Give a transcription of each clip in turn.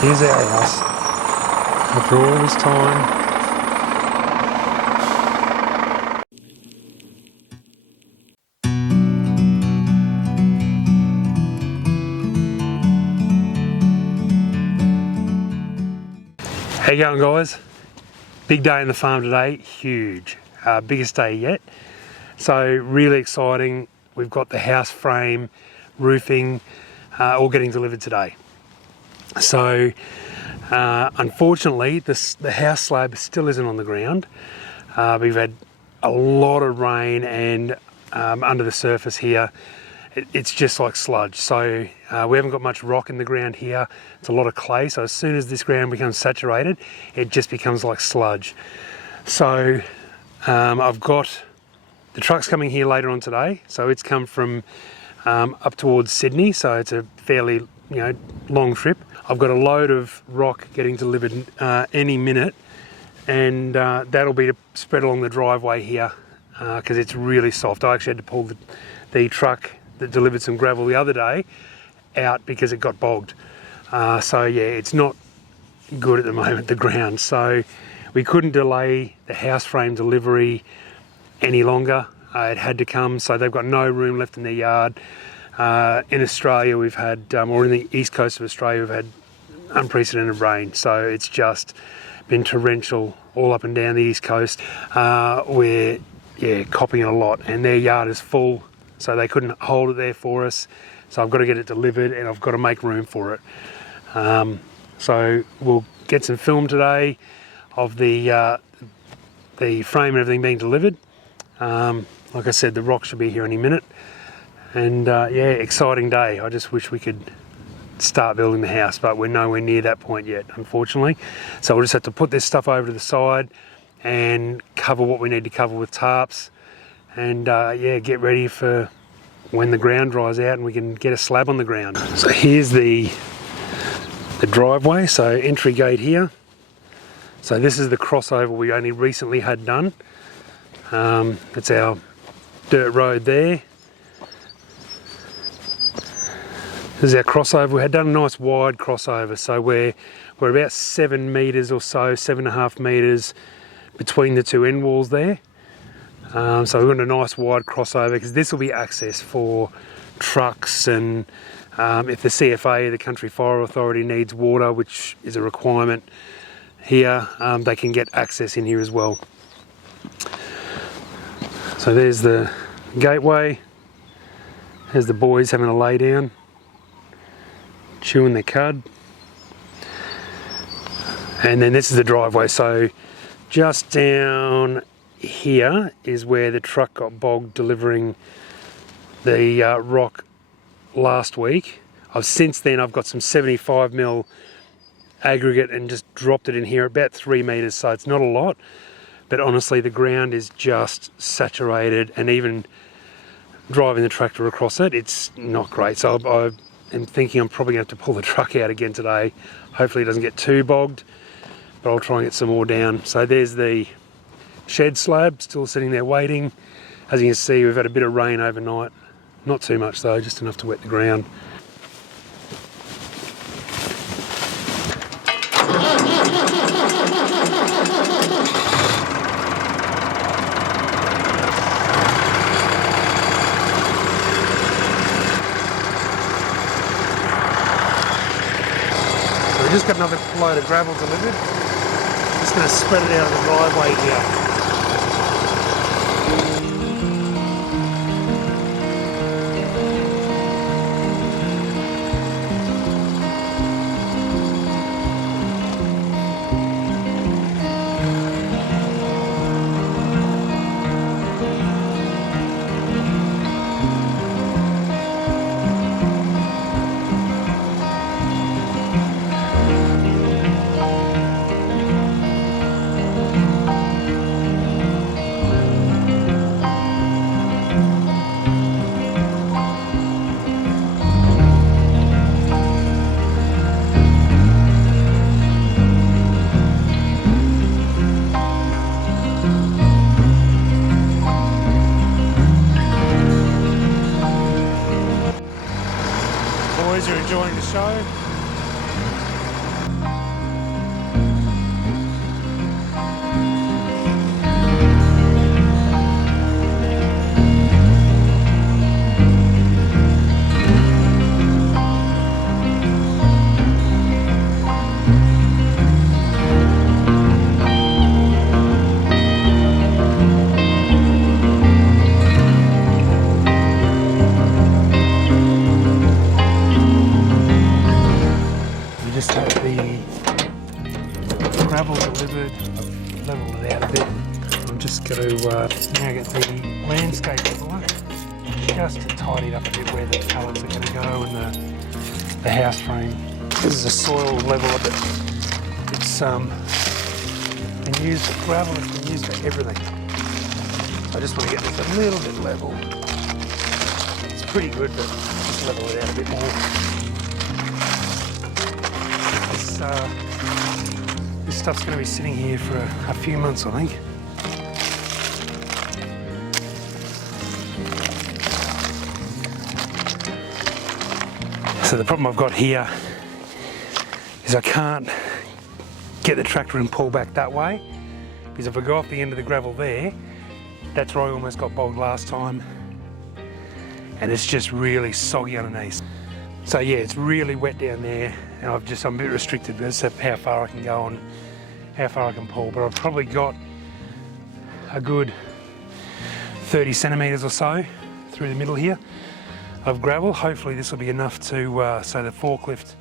Here's our house. After all this time. How you going, guys? Big day in the farm today, huge. Biggest day yet. So really exciting. We've got the house frame, roofing, all getting delivered today. So unfortunately, the house slab still isn't on the ground. We've had a lot of rain and under the surface here, it's just like sludge. So we haven't got much rock in the ground here. It's a lot of clay. So as soon as this ground becomes saturated, it just becomes like sludge. So I've got the truck's coming here later on today. So it's come from up towards Sydney. So it's a fairly long trip. I've got a load of rock getting delivered any minute, and that'll be to spread along the driveway here because it's really soft. I actually had to pull the truck that delivered some gravel the other day out because it got bogged. So yeah, it's not good at the moment, the ground. So we couldn't delay the house frame delivery any longer. It had to come, so they've got no room left in their yard. In Australia, we've had, or in the east coast of Australia, we've had unprecedented rain. So it's just been torrential all up and down the east coast. We're copping it a lot, and their yard is full. So they couldn't hold it there for us. So I've got to get it delivered and I've got to make room for it. So we'll get some film today of the frame and everything being delivered. Like I said, the rock should be here any minute. And yeah, exciting day. I just wish we could start building the house, but we're nowhere near that point yet, unfortunately. So we'll just have to put this stuff over to the side and cover what we need to cover with tarps. And yeah, get ready for when the ground dries out and we can get a slab on the ground. So here's the driveway, so entry gate here. So this is the crossover we only recently had done. It's our dirt road there. This is our crossover. We had done a nice wide crossover, so we're about 7 metres or so, 7.5 metres between the two end walls there. So we've got a nice wide crossover because this will be access for trucks, and if the CFA, the Country Fire Authority, needs water, which is a requirement here, they can get access in here as well. So there's the gateway. There's the boys having a lay down, chewing their cud. And then this is the driveway. So just down here is where the truck got bogged delivering the rock last week. Since then I've got some 75mm aggregate and just dropped it in here about 3 metres, so it's not a lot, but honestly the ground is just saturated, and even driving the tractor across it, it's not great. So I am thinking I'm probably going to have to pull the truck out again today. Hopefully it doesn't get too bogged, but I'll try and get some more down. So there's the shed slab still sitting there waiting. As you can see, we've had a bit of rain overnight. Not too much though, just enough to wet the ground. So we just got another load of gravel delivered. Just going to spread it out on the driveway here. Boys are enjoying the show. Got to now get the landscape leveler just to tidy it up a bit where the pallets are going to go and the house frame. This is a soil leveler, but it's been used for gravel, it's been used for everything. I just want to get this a little bit level. It's pretty good, but just level it out a bit more. This stuff's going to be sitting here for a few months, I think. So the problem I've got here is I can't get the tractor and pull back that way, because if I go off the end of the gravel there, that's where I almost got bogged last time, and it's just really soggy underneath. So yeah, it's really wet down there, and I'm a bit restricted as to how far I can go and how far I can pull, but I've probably got a good 30 centimetres or so through the middle here of gravel. Hopefully this will be enough to, so the forklift,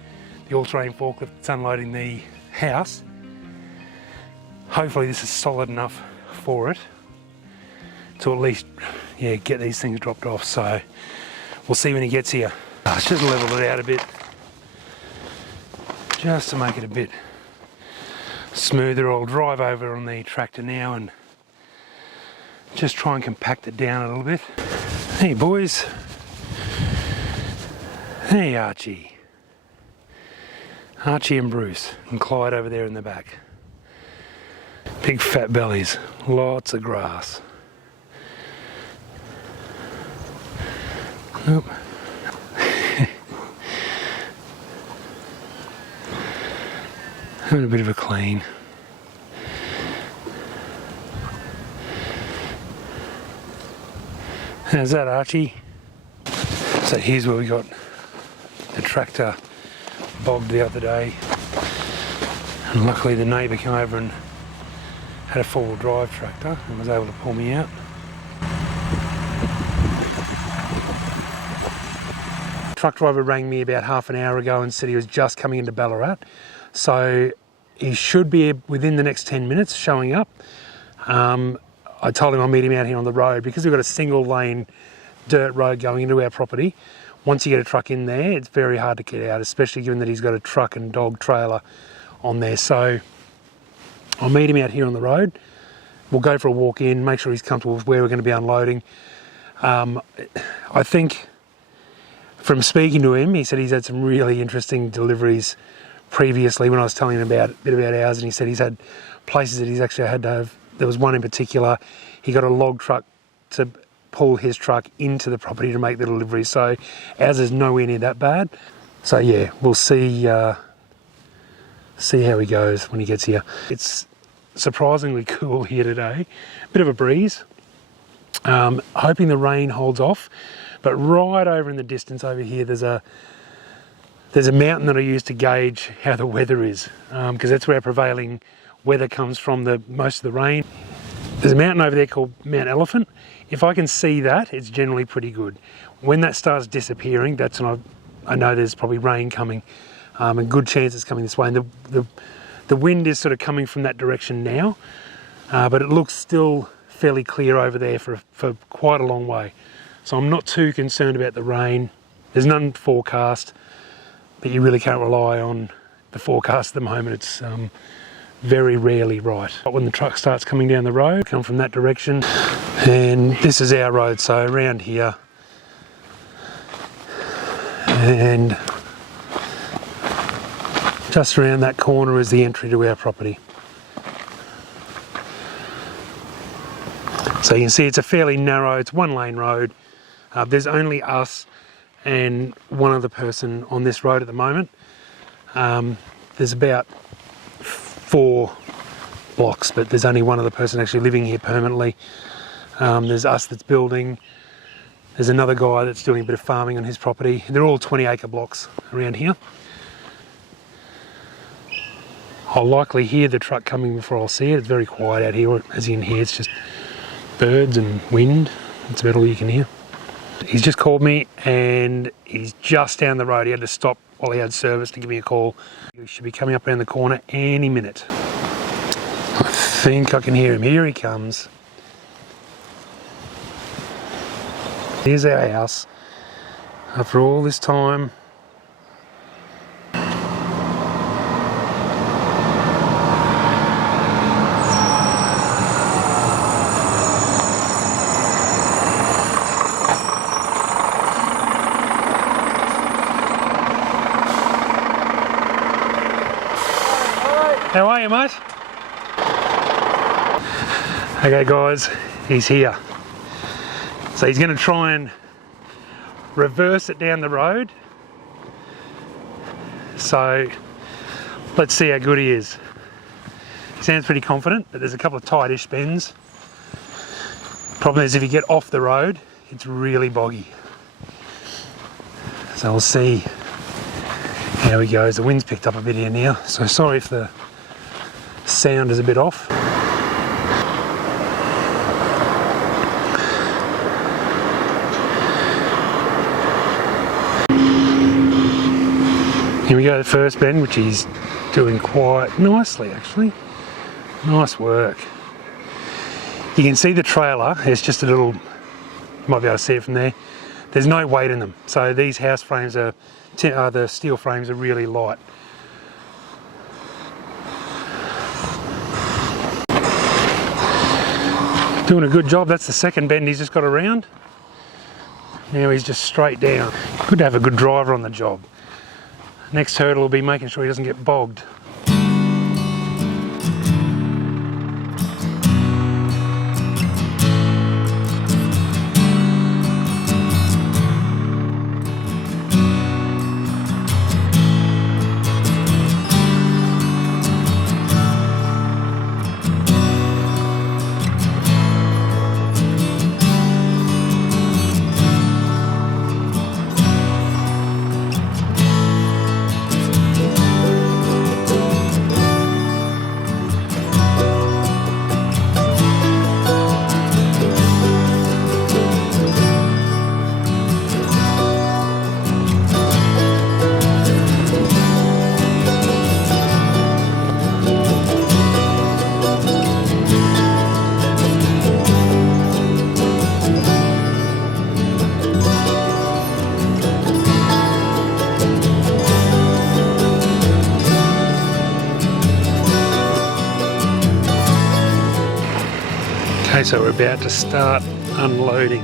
the all-terrain forklift that's unloading the house, hopefully this is solid enough for it to at least, yeah, get these things dropped off. So we'll see when he gets here. Let's just level it out a bit, just to make it a bit smoother. I'll drive over on the tractor now and just try and compact it down a little bit. Hey boys. Hey Archie. Archie and Bruce and Clyde over there in the back. Big fat bellies, lots of grass. Nope. Having a bit of a clean. How's that, Archie? So here's where we got the tractor bogged the other day, and luckily the neighbour came over and had a four-wheel drive tractor and was able to pull me out. Truck driver rang me about half an hour ago and said he was just coming into Ballarat, so he should be within the next 10 minutes showing up. I told him I'll meet him out here on the road because we've got a single lane dirt road going into our property. Once you get a truck in there, it's very hard to get out, especially given that he's got a truck and dog trailer on there. So I'll meet him out here on the road. We'll go for a walk in, make sure he's comfortable with where we're going to be unloading. I think from speaking to him, he said he's had some really interesting deliveries previously when I was telling him a bit about ours, and he said he's had places that he's actually had to have. There was one in particular, he got a log truck to pull his truck into the property to make the delivery, so ours is nowhere near that bad. So yeah, we'll see how he goes when he gets here. It's surprisingly cool here today, bit of a breeze. Hoping the rain holds off, but right over in the distance over here there's a mountain that I use to gauge how the weather is, because that's where our prevailing weather comes from, most of the rain. There's a mountain over there called Mount Elephant. If I can see that, it's generally pretty good. When that starts disappearing, that's when I know there's probably rain coming, and good chance it's coming this way. And the wind is sort of coming from that direction now, but it looks still fairly clear over there for quite a long way. So I'm not too concerned about the rain. There's none forecast, but you really can't rely on the forecast at the moment. It's very rarely right. But when the truck starts coming down the road, come from that direction, and this is our road, so around here, and just around that corner is the entry to our property. So you can see it's a fairly narrow, it's one lane road. There's only us and one other person on this road at the moment. There's about 4 blocks, but there's only one other person actually living here permanently. There's us that's building. There's another guy that's doing a bit of farming on his property. They're all 20-acre blocks around here. I'll likely hear the truck coming before I'll see it. It's very quiet out here, as you can hear. It's just birds and wind. That's about all you can hear. He's just called me and he's just down the road. He had to stop while he had service to give me a call. He should be coming up around the corner any minute. I think I can hear him. Here he comes. Here's our house after all this time. How are you, mate? Okay guys, he's here. So he's going to try and reverse it down the road. So let's see how good he is. He sounds pretty confident, but there's a couple of tightish bends. Problem is if you get off the road, it's really boggy. So we'll see how he goes. The wind's picked up a bit here now, so sorry if the sound is a bit off. Here we go, the first bend, which he's doing quite nicely actually. Nice work. You can see the trailer, it's just a little, you might be able to see it from there. There's no weight in them. So these house frames are, the steel frames are really light. Doing a good job. That's the second bend he's just got around. Now he's just straight down. Good to have a good driver on the job. Next hurdle will be making sure he doesn't get bogged. Okay, so we're about to start unloading.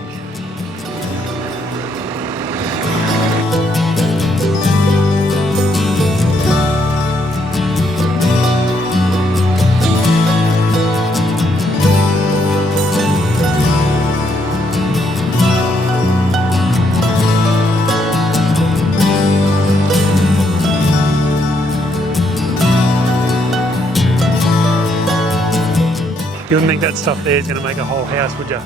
You wouldn't think that stuff there is going to make a whole house, would you?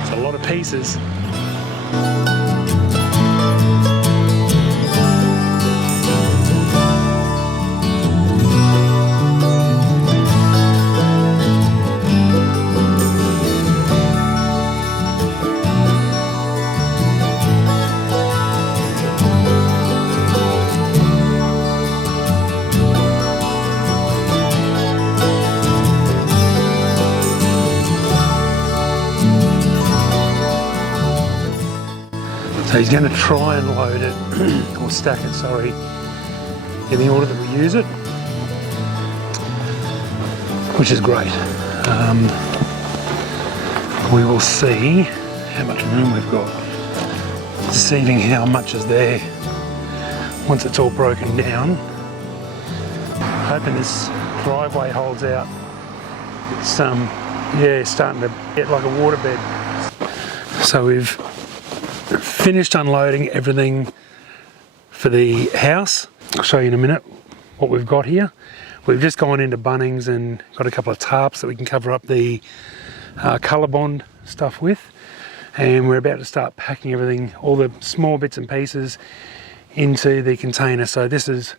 It's a lot of pieces. So he's going to try and load it, or stack it, sorry, in the order that we use it, which is great. We will see how much room we've got. Deceiving how much is there once it's all broken down. Hoping this driveway holds out. It's yeah, starting to get like a waterbed. So we've finished unloading everything for the house. I'll show you in a minute what we've got here. We've just gone into Bunnings and got a couple of tarps that we can cover up the ColourBond stuff with, and we're about to start packing everything, all the small bits and pieces, into the container. So this is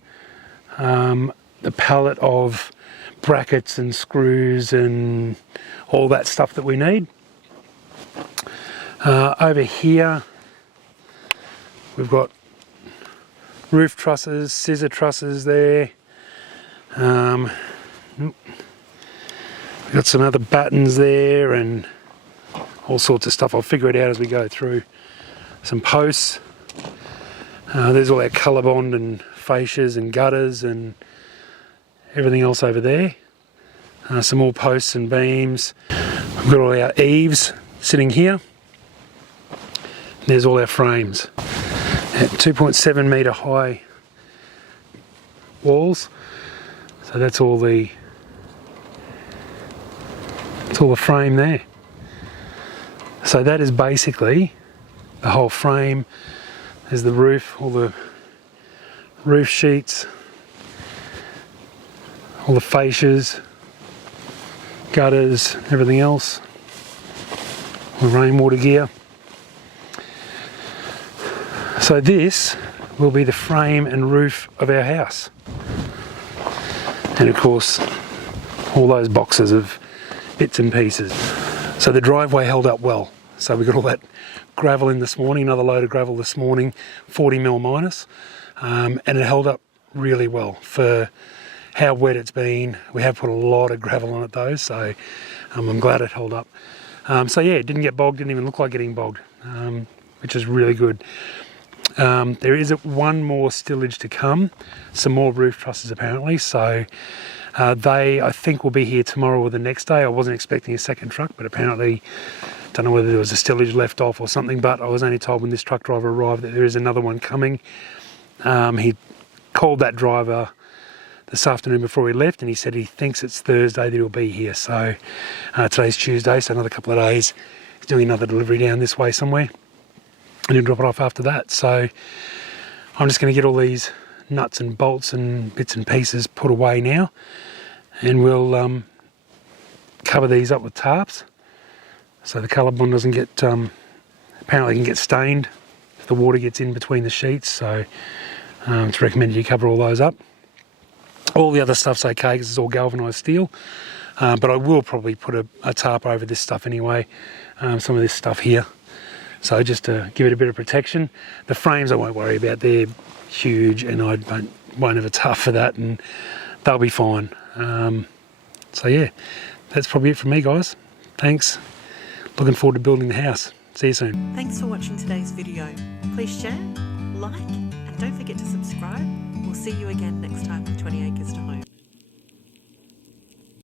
the pallet of brackets and screws and all that stuff that we need. Over here we've got roof trusses, scissor trusses there. We've got some other battens there and all sorts of stuff. I'll figure it out as we go through. Some posts. There's all our colour bond and fascias and gutters and everything else over there. Some more posts and beams. We've got all our eaves sitting here. There's all our frames. At 2.7 metre high walls. So that's all the frame there. So that is basically the whole frame. There's the roof, all the roof sheets, all the fascias, gutters, everything else, the rainwater gear. So this will be the frame and roof of our house. And of course, all those boxes of bits and pieces. So the driveway held up well. So we got all that gravel in this morning, another load of gravel this morning, 40 mil minus, and it held up really well for how wet it's been. We have put a lot of gravel on it though, so I'm glad it held up. So yeah, it didn't get bogged, didn't even look like getting bogged, which is really good. There is one more stillage to come, some more roof trusses apparently, so they I think will be here tomorrow or the next day. I wasn't expecting a second truck, but apparently, don't know whether there was a stillage left off or something, but I was only told when this truck driver arrived that there is another one coming. He called that driver this afternoon before he left, and he said he thinks it's Thursday that he'll be here. So today's Tuesday, so another couple of days. He's doing another delivery down this way somewhere, and he'll drop it off after that. So I'm just going to get all these nuts and bolts and bits and pieces put away now, and we'll cover these up with tarps so the colour bond doesn't get, apparently can get stained if the water gets in between the sheets, so it's recommended you cover all those up. All the other stuff's okay because it's all galvanised steel, but I will probably put a tarp over this stuff anyway, some of this stuff here, so just to give it a bit of protection. The frames I won't worry about, they're huge and I won't have a tarp for that, and they'll be fine. So yeah, that's probably it from me, guys. Thanks. Looking forward to building the house. See you soon. Thanks for watching today's video. Please share, like, and don't forget to subscribe. We'll see you again next time with 20 Acres to Home.